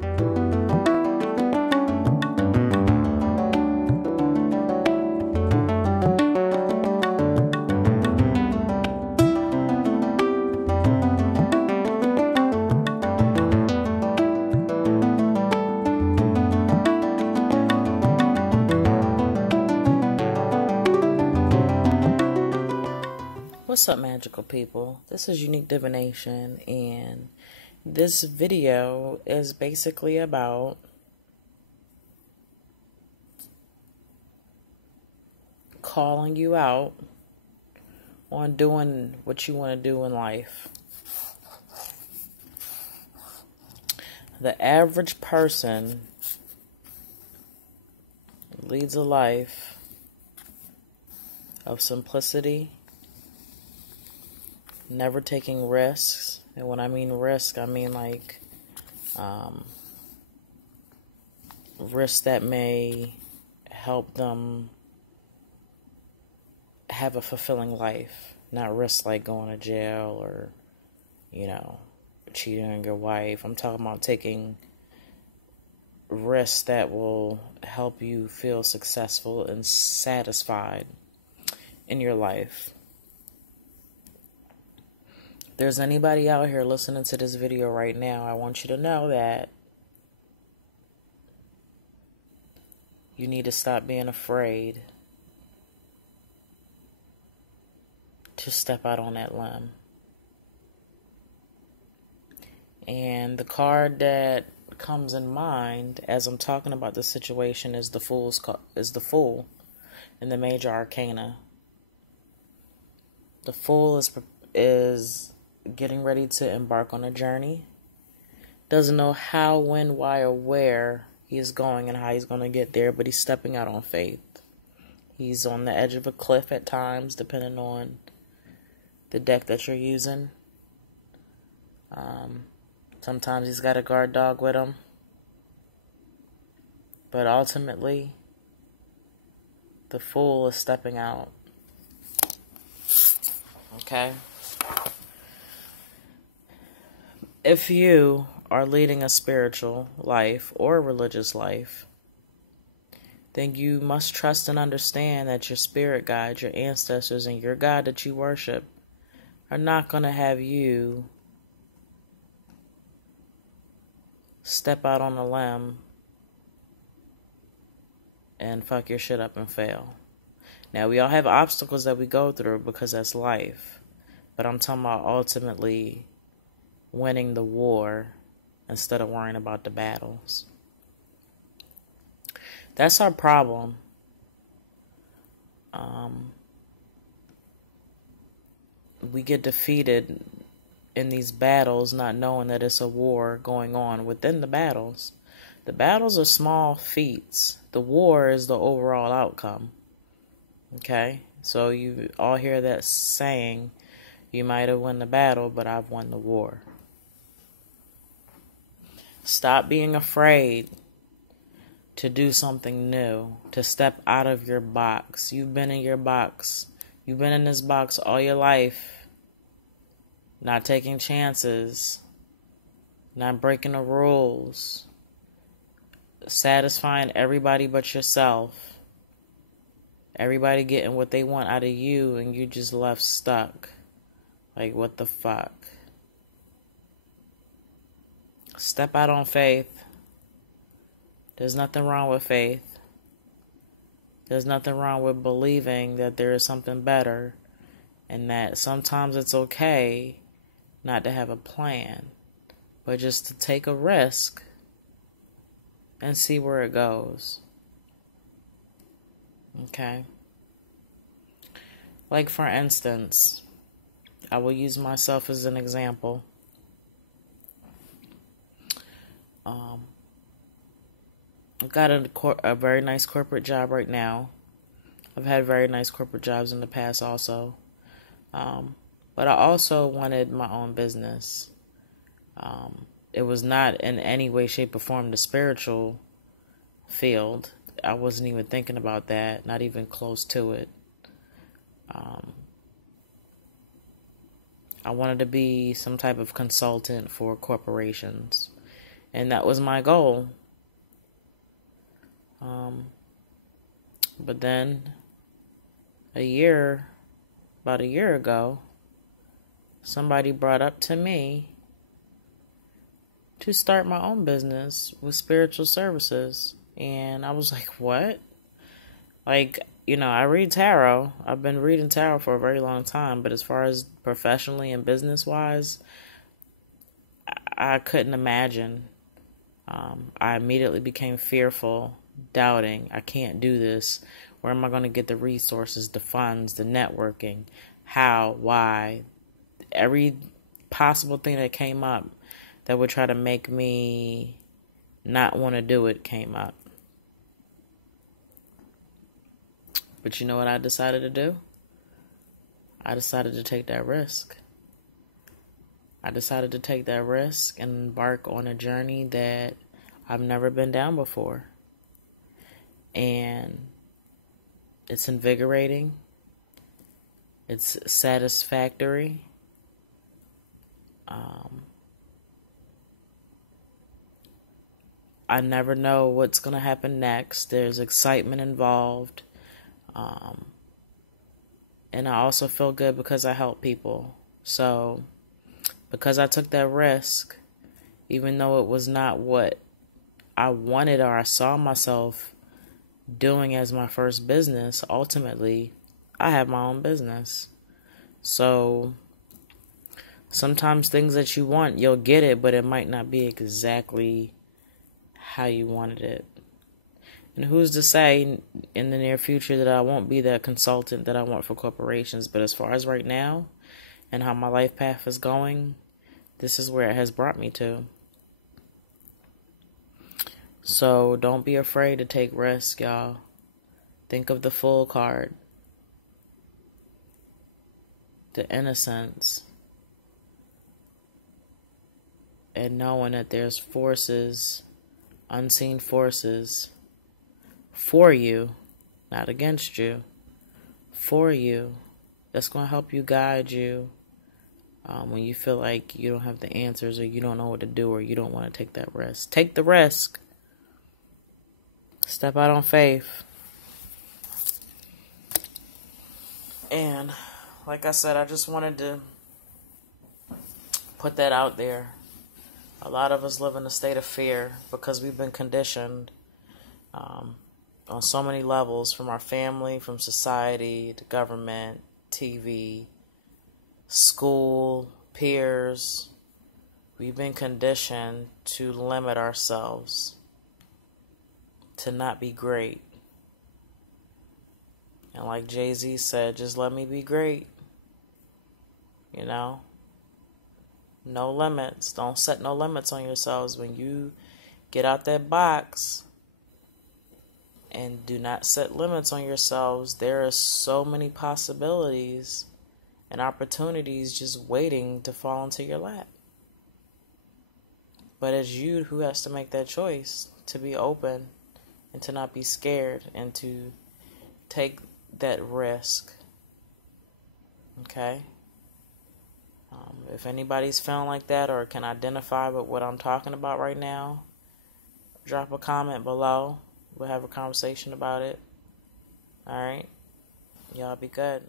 What's up, magical people? This is Unique Divination, and this video is basically about calling you out on doing what you want to do in life. The average person leads a life of simplicity, never taking risks. And when I mean risk, I mean like risks that may help them have a fulfilling life. Not risks like going to jail or, cheating on your wife. I'm talking about taking risks that will help you feel successful and satisfied in your life. If there's anybody out here listening to this video right now, I want you to know that you need to stop being afraid to step out on that limb. And the card that comes in mind as I'm talking about the situation is the Fool in the Major Arcana. The Fool is getting ready to embark on a journey. Doesn't know how, when, why, or where he's going and how he's going to get there, but he's stepping out on faith. He's on the edge of a cliff at times, depending on the deck that you're using. Sometimes he's got a guard dog with him. But ultimately, the Fool is stepping out. Okay? If you are leading a spiritual life or a religious life, then you must trust and understand that your spirit guide, your ancestors, and your God that you worship are not going to have you step out on a limb and fuck your shit up and fail. Now, we all have obstacles that we go through because that's life. But I'm talking about ultimately winning the war instead of worrying about the battles. That's our problem. We get defeated in these battles not knowing that it's a war going on within the battles. The battles are small feats. The war is the overall outcome. Okay? So you all hear that saying, you might have won the battle, but I've won the war. Stop being afraid to do something new, to step out of your box. You've been in your box. You've been in this box all your life. Not taking chances, not breaking the rules, satisfying everybody but yourself, everybody getting what they want out of you, and you just left stuck. Like, what the fuck? Step out on faith. There's nothing wrong with faith. There's nothing wrong with believing that there is something better, and that sometimes it's okay not to have a plan, but just to take a risk and see where it goes. Okay? Like, for instance, I will use myself as an example. I've got a very nice corporate job right now. I've had very nice corporate jobs in the past also. But I also wanted my own business. It was not in any way, shape, or form the spiritual field. I wasn't even thinking about that, not even close to it. I wanted to be some type of consultant for corporations. And that was my goal. But then about a year ago, somebody brought up to me to start my own business with spiritual services. And I was like, what? Like, I read tarot. I've been reading tarot for a very long time, but as far as professionally and business-wise, I couldn't imagine. I immediately became fearful, doubting, I can't do this. Where am I going to get the resources, the funds, the networking? How? Why? Every possible thing that came up that would try to make me not want to do it came up. But you know what I decided to do? I decided to take that risk. I decided to take that risk and embark on a journey that I've never been down before. And it's invigorating. It's satisfactory. I never know what's going to happen next. There's excitement involved. And I also feel good because I help people. So, because I took that risk, even though it was not what I wanted or I saw myself doing as my first business, ultimately, I have my own business. So, sometimes things that you want, you'll get it, but it might not be exactly how you wanted it. And who's to say in the near future that I won't be that consultant that I want for corporations? But as far as right now and how my life path is going, this is where it has brought me to. So don't be afraid to take risks, y'all. Think of the full card. The innocence. And knowing that there's forces, unseen forces, for you, not against you, for you, that's going to help you, guide you when you feel like you don't have the answers or you don't know what to do or you don't want to take that risk. Take the risk. Step out on faith. And like I said, I just wanted to put that out there. A lot of us live in a state of fear because we've been conditioned on so many levels, from our family, from society, to government, TV, school, peers. We've been conditioned to limit ourselves, to not be great. And like Jay-Z said, just let me be great. No limits. Don't set no limits on yourselves. When you get out that box and do not set limits on yourselves, there are so many possibilities and opportunities just waiting to fall into your lap. But it's you who has to make that choice to be open and to not be scared and to take that risk. Okay? If anybody's feeling like that or can identify with what I'm talking about right now, drop a comment below. We'll have a conversation about it. All right? Y'all be good.